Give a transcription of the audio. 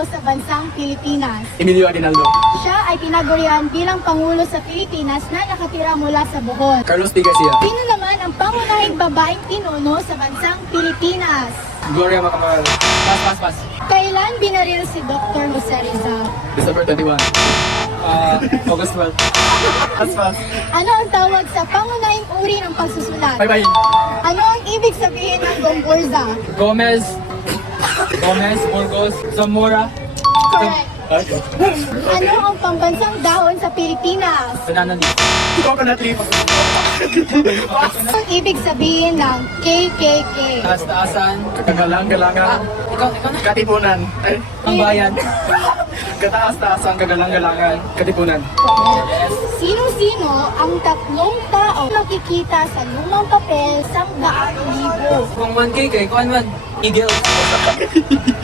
Pangulo sa bansang Pilipinas. Emilio Aguinaldo. Siya ay tinagurian bilang Pangulo sa Pilipinas na nakatira mula sa Bohol. Carlos. Garcia. Sino naman ang pangunahing babaeng pinuno sa bansang Pilipinas? Gloria Macapagal. Pass, pass, pass. Kailan binaril si Dr. Jose Rizal? December 21. Uh, August 12. Pass, pass. Ano ang tawag sa pangunahing uri ng pagsusulat? Bye-bye. Ano ang ibig sabihin ng gomburza? Gomez. Gomez, Burgos, Zamora. Correct. Okay. Ano ang pambansang dahon sa Pilipinas? Banana leaf. Coconut leaf. Ano ang ibig sabihin ng KKK? Taas-taasan. Kagalang, galangan. ikaw, ikaw na. Katipunan. Ay, ang bayan. Kataas-taasan, kagalang-galangan. Katipunan. Sino-sino ang tatlong tao makikita sa lumang papel sa daang libo? Kung 1K kay, kuan man. You go.